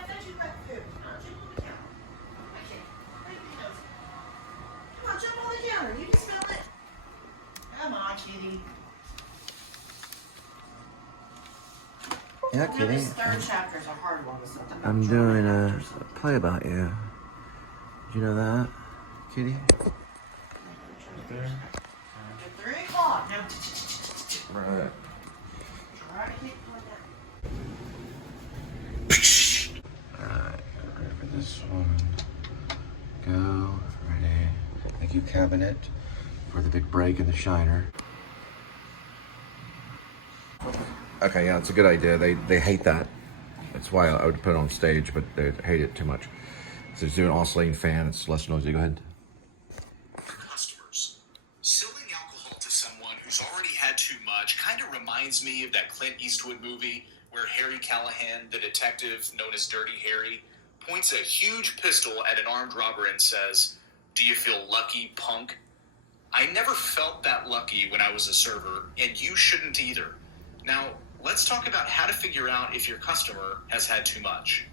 I fed you pet food. Come on, jump on the counter. I can't. Come on, jump on the counter. You can smell it. Come on, kitty. Yeah, kitty. This third chapter is a hard one with something. I'm doing a play about you. Did you know that, kitty? There. 3 o'clock. Now. Right. Try to hit like that. Alright, ready for this one. Go. Ready. Thank you, cabinet, for the big break in the shiner. Okay, yeah, it's a good idea. They hate that. That's why I would put it on stage, but they hate it too much. So it's doing an oscillating fan. It's less noisy. Go ahead. Customers. Selling alcohol to someone who's already had too much kind of reminds me of that Clint Eastwood movie where Harry Callahan, the detective known as Dirty Harry, points a huge pistol at an armed robber and says, "Do you feel lucky, punk?" I never felt that lucky when I was a server, and you shouldn't either. Now, let's talk about how to figure out if your customer has had too much.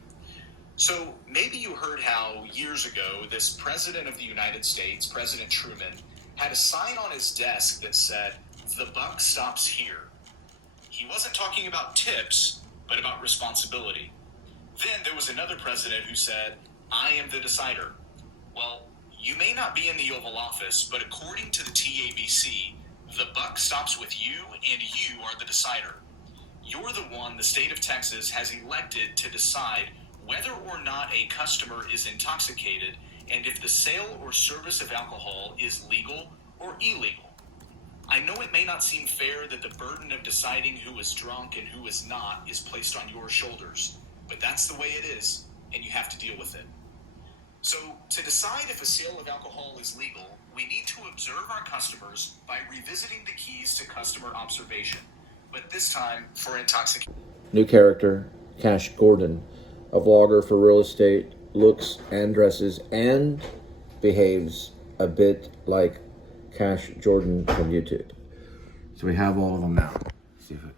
So maybe you heard how years ago this president of the United States, President Truman, had a sign on his desk that said, "The buck stops here." He wasn't talking about tips, but about responsibility. Then there was another president who said, "I am the decider." Well, you may not be in the Oval Office, but according to the TABC, the buck stops with you and you are the decider. You're the one the state of Texas has elected to decide whether or not a customer is intoxicated and if the sale or service of alcohol is legal or illegal. I know it may not seem fair that the burden of deciding who is drunk and who is not is placed on your shoulders, but that's the way it is, and you have to deal with it. So, to decide if a sale of alcohol is legal, we need to observe our customers by revisiting the keys to customer observation, but this time for intoxication. New character, Cash Gordon, a vlogger for real estate, looks and dresses and behaves a bit like Cash Jordan from YouTube. So we have all of them now. Let's see if it,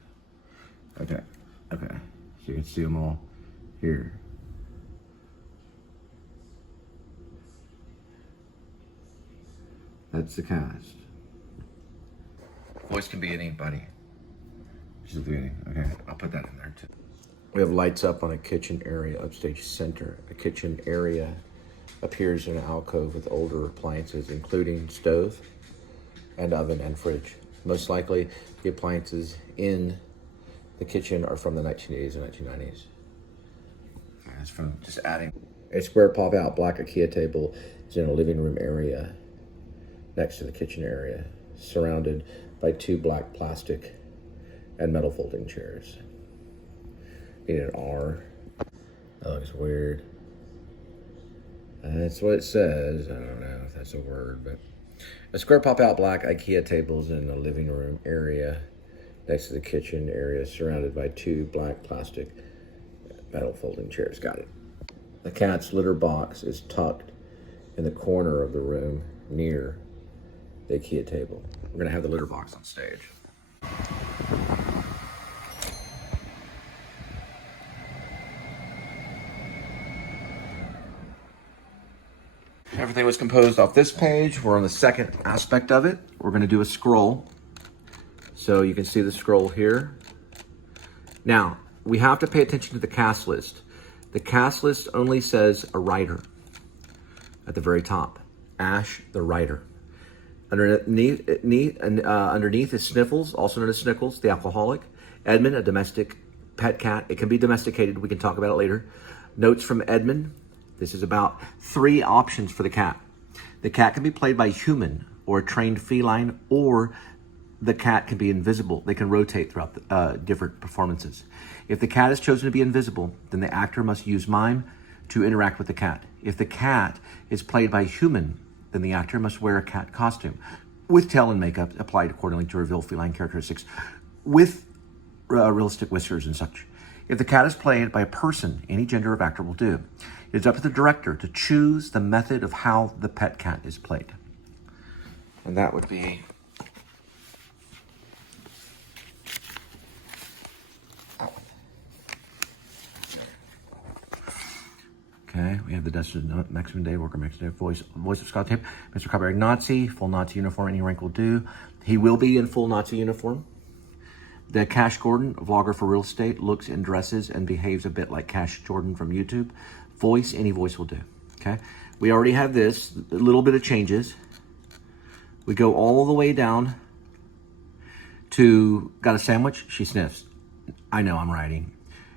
okay, so you can see them all here. That's the cast. Voice can be anybody. Just the beginning. Okay, I'll put that in there too. We have lights up on a kitchen area, upstage center. A kitchen area appears in an alcove with older appliances, including stove and oven and fridge. Most likely, the appliances in the kitchen are from the 1980s and 1990s. That's from just adding. A square pop-out black IKEA table is in a living room area next to the kitchen area, surrounded by 2 black plastic and metal folding chairs. Need an R. That looks weird. That's what it says. I don't know if that's a word, but a square pop-out black IKEA tables in the living room area next to the kitchen area, surrounded by 2 black plastic metal folding chairs. Got it. The cat's litter box is tucked in the corner of the room near the IKEA table. We're gonna have the litter box on stage. Everything was composed off this page. We're on the second aspect of it. We're gonna do a scroll. So you can see the scroll here. Now, we have to pay attention to the cast list. The cast list only says a writer at the very top. Ash, the writer. Underneath is Sniffles, also known as Snickles, the alcoholic. Edmund, a domestic pet cat. It can be domesticated. We can talk about it later. Notes from Edmund. This is about 3 options for the cat. The cat can be played by a human or a trained feline, or the cat can be invisible. They can rotate throughout the, different performances. If the cat is chosen to be invisible, then the actor must use mime to interact with the cat. If the cat is played by a human, then the actor must wear a cat costume with tail and makeup applied accordingly to reveal feline characteristics with realistic whiskers and such. If the cat is played by a person, any gender of actor will do. It's up to the director to choose the method of how the pet cat is played. And that would be Okay, we have the Dust of Mexican Day, Worker Mexican Day, voice of Scott Tape, Mr. Copyright Nazi, full Nazi uniform, any rank will do. He will be in full Nazi uniform. The Cash Gordon, vlogger for real estate, looks and dresses and behaves a bit like Cash Jordan from YouTube. Voice, any voice will do. Okay, we already have this, a little bit of changes. We go all the way down to, got a sandwich? She sniffs. I know I'm writing.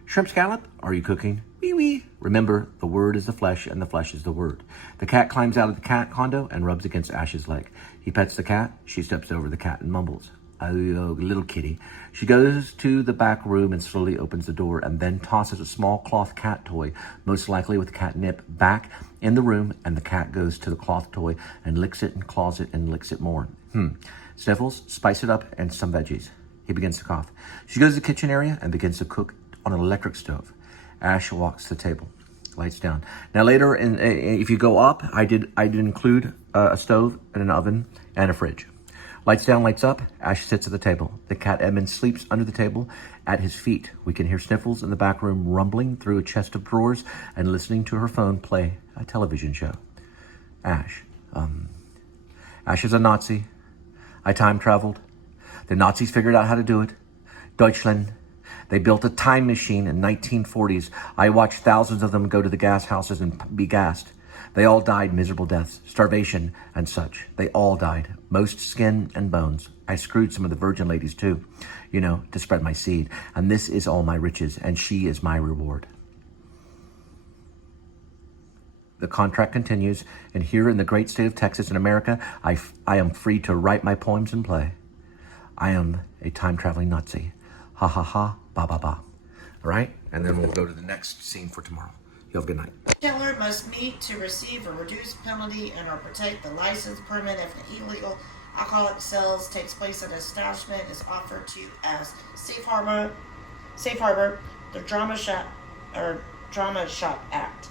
Shrimp scallop? Are you cooking? Wee wee. Remember, the word is the flesh and the flesh is the word. The cat climbs out of the cat condo and rubs against Ash's leg. He pets the cat. She steps over the cat and mumbles. Oh, little kitty. She goes to the back room and slowly opens the door and then tosses a small cloth cat toy, most likely with catnip, back in the room, and the cat goes to the cloth toy and licks it and claws it and licks it more. Sniffles, spice it up, and some veggies. He begins to cough. She goes to the kitchen area and begins to cook on an electric stove. Ash walks to the table, lights down. Now later, if you go up, I did include a stove and an oven and a fridge. Lights down, lights up. Ash sits at the table. The cat Edmund sleeps under the table at his feet. We can hear Sniffles in the back room rumbling through a chest of drawers and listening to her phone play a television show. Ash. Ash is a Nazi. I time traveled. The Nazis figured out how to do it. Deutschland. They built a time machine in 1940s. I watched thousands of them go to the gas houses and be gassed. They all died miserable deaths, starvation and such. They all died, most skin and bones. I screwed some of the virgin ladies too, to spread my seed. And this is all my riches, and she is my reward. The contract continues, and here in the great state of Texas in America, I am free to write my poems and play. I am a time-traveling Nazi. Ha ha ha, ba ba ba. All right? And then we'll go to the next scene for tomorrow. You have a good night. Retailer must meet to receive a reduced penalty and or protect the license permit if the illegal alcoholic sales takes place at an establishment is offered to as safe harbor, the Drama Shop Act.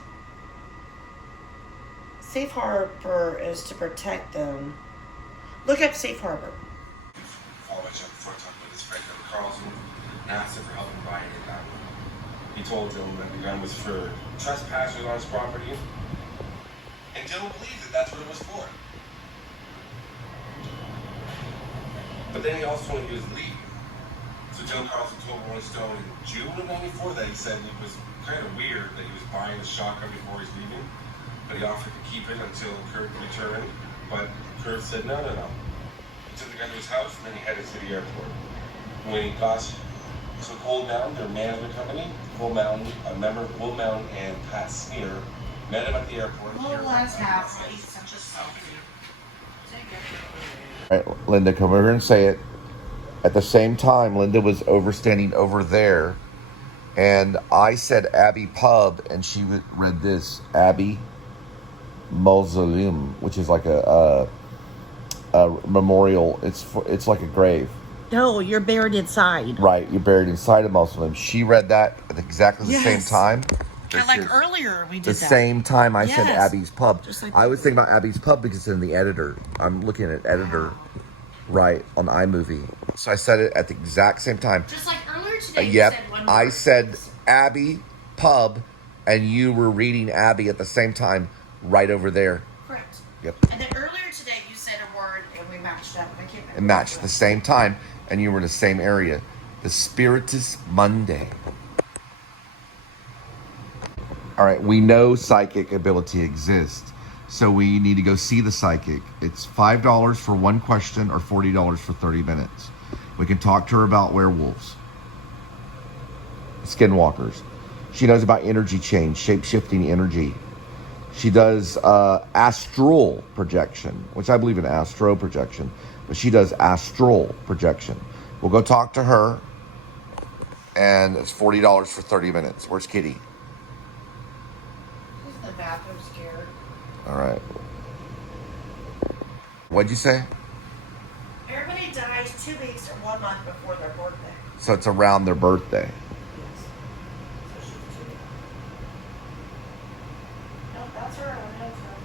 Safe harbor is to protect them. Look up safe harbor. Followed by Jeff before talking with his friend Carlson and asked him for help in buying a gun. He told him that the gun was for trespassers on his property, and Dylan believed that that's what it was for. But then he also told him he was leaving. So Dylan Carlson told Rolling Stone in June of '94 that he said it was kind of weird that he was buying a shotgun before he's leaving, but he offered to keep it until Kurt returned. But Kurt said no. He took the gun to his house and then he headed to the airport. When he got to Cold Mountain, their management company, Cold Mountain, a member of Cold Mountain and Pat Smear, met him at the airport. Well, let's have such a selfie. All right, Linda, come over and say it. At the same time, Linda was standing over there, and I said Abbey Pub, and she read this, Abbey Mausoleum, which is like a memorial. It's like a grave. No, you're buried inside. Right, you're buried inside a mausoleum. She read that at exactly the same time. Yeah, like earlier we did that. The same time I said Abbey's Pub. Like I was thinking about Abbey's Pub because it's in the editor. I'm looking at editor right on iMovie. So I said it at the exact same time. Just like earlier today, Yep, you said one I word. said Abbey Pub, and you were reading Abbey at the same time right over there. Correct. Yep. And then earlier today you said a word and we matched up. I can't remember. It matched the same time, and you were in the same area. The Spiritus Monday. All right, we know psychic ability exists, so we need to go see the psychic. It's $5 for one question or $40 for 30 minutes. We can talk to her about werewolves, skinwalkers. She knows about energy change, shape-shifting energy. She does astral projection, which I believe in astro projection, but she does astral projection. We'll go talk to her, and it's $40 for 30 minutes. Where's Kitty? She's in the bathroom scared. All right. What'd you say? Everybody dies 2 weeks or 1 month before their birthday. So it's around their birthday. Yes. So she's 2 weeks. No, that's her. I know it's her.